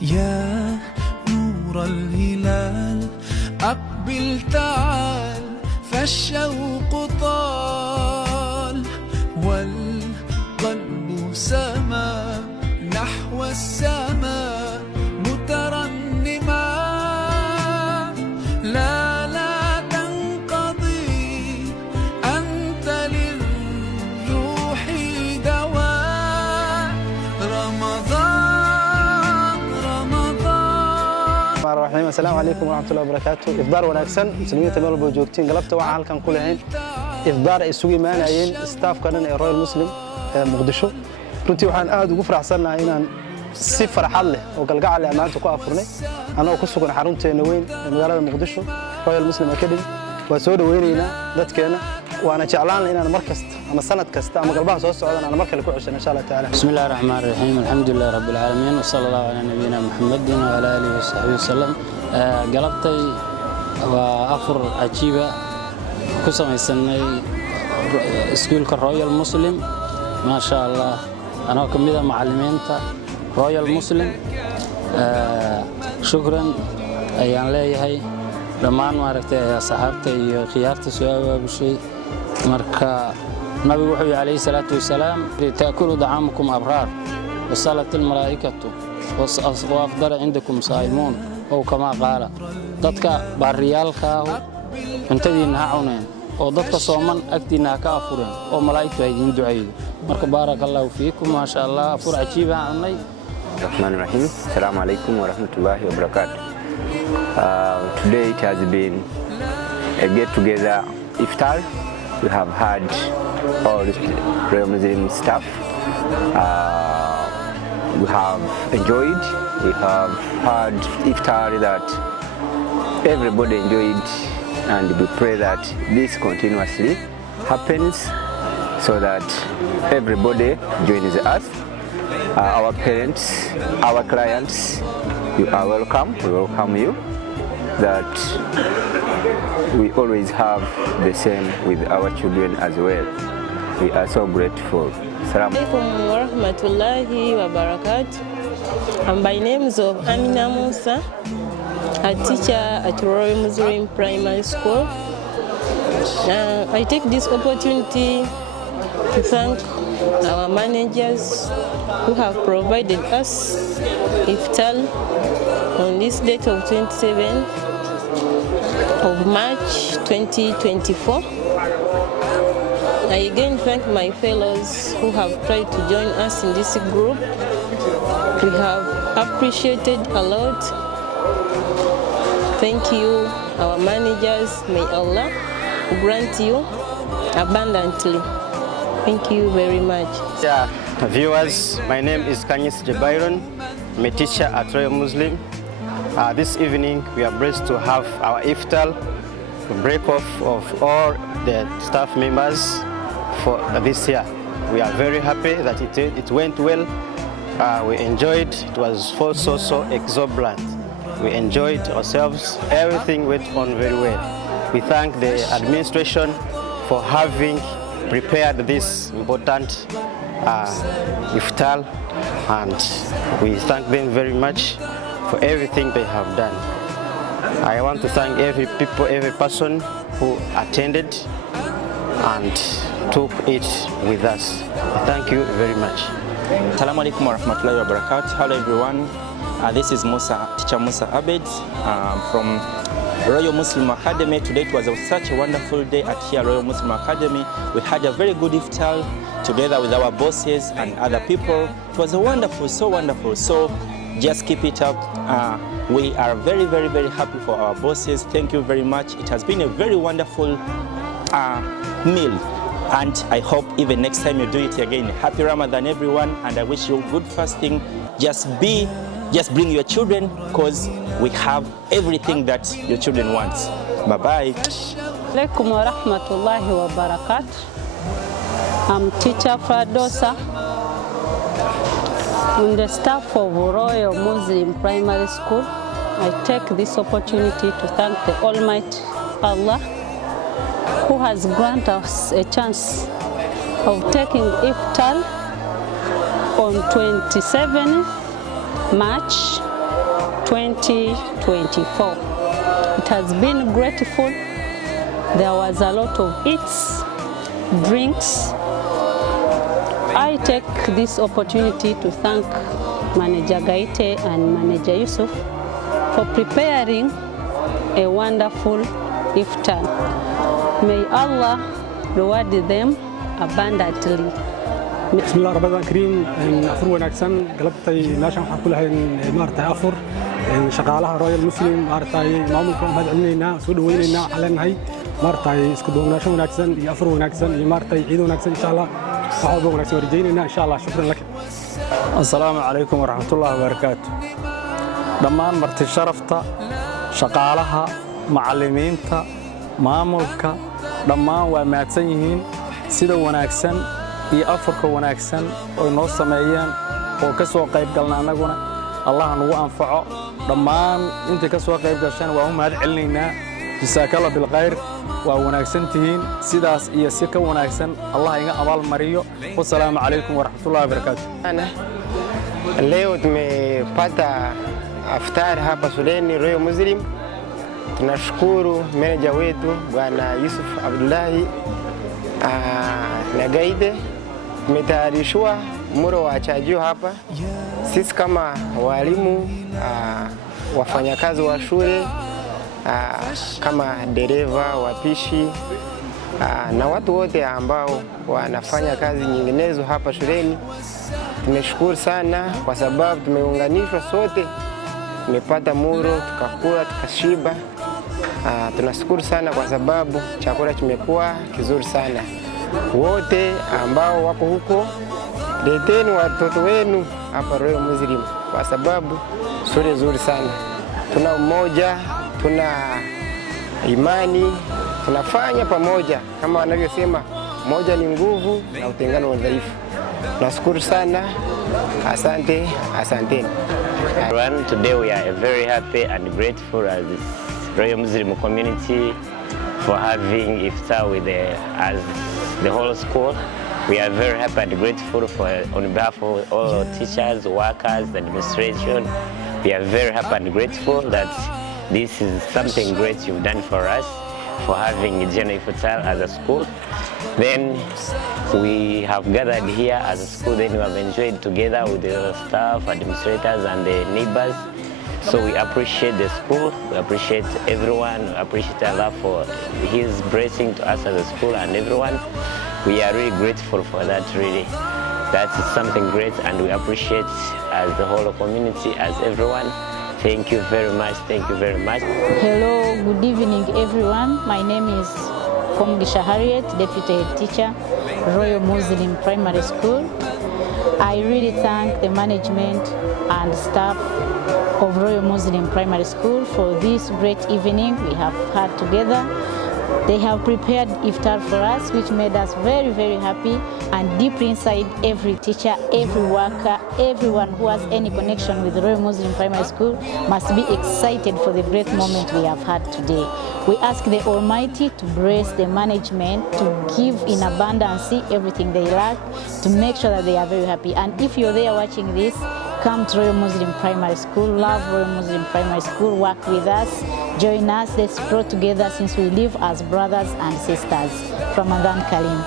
يا نور الهلال أقبل تعال فالشوق طال والقلب سما نحو السماء مترنما لا تنقضي أنت للروح دواء رمضان الرحيم. السلام عليكم ورحمة الله وبركاته. إفطار وناكسن مسلمين تمام بوجوكتين قلبت وعن هالكن كلهين إفطار السوق مانعين استاف كان الرويال مسلم مقدشو runtii waxaan aad ugu faraxsanahay inaan si farxad leh oo galgacal ah maanta ku afurnay anoo ku sugan xarunteena weyn ee magaalada Mugadisho Royal Muslim Academy waa soo dhaweynaynaa dadkeena waana jeclaan inaan mar kasta ama sanad kasta ama galbaha soo socdaan aan mar kale ku cusubno insha Allah taala. Bismillahir Rahmanir Rahim. Alhamdulillah Rabbil Alamin wa sallallahu ala nabiyyina Muhammadin wa ala alihi wa sahbihi wasallam. Galabtay waa afur ajiiba ku samaysanay iskuulka Royal Muslim ma sha Allah. أنا كمية معلمينتا رويال مسلم شكرا أيان لي هاي dhamaan maaragtay saxaabta iyo khiyaarta soo aabushay marka nabigu wuxuu yahay salaatu wasalaam taakulu da'amukum abrar wasalat al malaa'ikatu wa afdal indakum saa'imun oo kama qaala dadka bariyalka cuntadiina ha cuneen oo dadka sooman agtiina ka afureen oo malaa'iktu ay idin duceeyeen marka barakallahu fiikum ma sha Allah afur ajiib aanay Rahmanir Rahim. Assalamu alaikum wa rahmatullahi wa barakatuh. Today it has been a get-together iftar. We have had all the Royal Muslim staff. We have enjoyed. We have had iftar that everybody enjoyed, and we pray that this continuously happens so that everybody joins us. Our parents, our clients, you are welcome. We welcome you. That we always have the same with our children as well. We are so grateful. Assalamu alaikum wa rahmatullahi wa barakatuh. My name is Amina Musa, a teacher at Royal Muslim Primary School. I take this opportunity to thank our managers who have provided us iftar on this date of 27th of March 2024. I again thank my fellows who have tried to join us in this group. We have appreciated a lot. Thank you, our managers. May Allah grant you abundantly. Thank you very much. Yeah, viewers, my name is Kanyis Jebairon. I'm a teacher at Royal Muslim. This evening we are blessed to have our iftar, the break off of all the staff members for this year. We are very happy that it went well. We enjoyed. It was so exuberant. We enjoyed ourselves. Everything went on very well. We thank the administration for having prepared this important iftar, and we thank them very much for everything they have done. I want to thank every person who attended and took it with us. Thank you very much. Assalamu alaikum wa rahmatullahi wa barakatuh. Hello everyone. This is Teacher Musa Abed from Royal Muslim Academy. Today it was such a wonderful day at here Royal Muslim Academy. We had a very good iftar together with our bosses and other people. It was so wonderful. So just keep it up. We are very happy for our bosses. Thank you very much. It has been a very wonderful meal, and I hope even next time you do it again. Happy Ramadan everyone, and I wish you good fasting. Just bring your children, because we have everything that your children want. Bye-bye. Alaikum wa rahmatullahi wa barakatuh. I'm teacher Fradosa. I'm the staff of Royal Muslim Primary School. I take this opportunity to thank the Almighty Allah, who has granted us a chance of taking iftar on 27th March 2024. It has been grateful. There was a lot of eats, drinks. I take this opportunity to thank Manager Gaite and Manager Yusuf for preparing a wonderful iftar. May Allah reward them abundantly. بسم الله الرحمن الرحيم أفر وناكسن قلبتي ماشان حكوا لها مارتا أفر شغالها رويال مسلم مارتا مامكم هذا علينا سود ويننا على هاي مارتا اسكو ناشون وناكسن أفر وناكسن مارتا عيد وناكسن إن شاء الله صحابة وناكسن ورجينا إن شاء الله شكرا لك. السلام عليكم ورحمة الله وبركاته. dhamaan marti sharafta shaqaalaha macallimiinta maamulka dhamaan waa mahadsan yihiin sida wanaagsan iyo afarka wanaagsan oo noo sameeyeen oo ka soo qayb galna anaguna Allah nagu anfaco dhamaan intii ka soo qayb gashan waa mahad celinaynaa jazakallahu bil khayr waa wanaagsan tihiin sidaas iyo si ka wanaagsan Allah iga abaal mariyo wassalaamu alaykum warahmatullahi wabarakatuh. Leo tumepata iftari hapa shuleni Royal Muslim. Tunashukuru meneja wetu Bwana Yusuf Abdullahi na Gaide. Tumetayarishwa mlo wa chajio hapa. Sisi kama walimu, wafanyakazi wa shule, kama dereva, wapishi na watu wote ambao wanafanya kazi nyinginezo hapa shuleni, tumeshukuru sana kwa sababu tumeunganishwa sote. Tumepata mlo, tukakula, tukashiba. Tunashukuru sana kwa sababu chakula kimekuwa kizuri sana. Wote ambao wako huko, leteni watoto wenu hapa Royal Muslim kwa sababu shule nzuri sana. Tuna umoja, tuna imani, tunafanya pamoja kama wanavyosema moja ni nguvu na utengano ni udhaifu. Tunashukuru sana. Asante, asanteni. Everyone, today we are very happy and grateful as Royal Muslim community for having iftar with as the whole school. We are very happy and grateful for on behalf of all teachers, workers, administration. We are very happy and grateful that this is something great you've done for us for having Jana iftar as a school. Then we have gathered here as a school, then we have enjoyed together with the staff, administrators and the neighbors. So we appreciate the school, we appreciate everyone, we appreciate Allah for His blessing to us as a school and everyone. We are really grateful for that, really. That is something great and we appreciate as the whole community, as everyone. Thank you very much, thank you very much. Hello, good evening everyone. My name is Mugadisho Harriet, Deputy Head Teacher, Royal Muslim Primary School. I really thank the management and staff of Royal Muslim Primary School for this great evening we have had together. They have prepared iftar for us, which made us very, very happy, and deep inside every teacher, every worker, everyone who has any connection with the Royal Muslim Primary School must be excited for the great moment we have had today. We ask the Almighty to bless the management, to give in abundance everything they lack, to make sure that they are very happy. And if you're there watching this, come to Royal Muslim Primary School, love Royal Muslim Primary School, work with us, join us, let's grow together since we live as brothers and sisters. Ramadan Karim.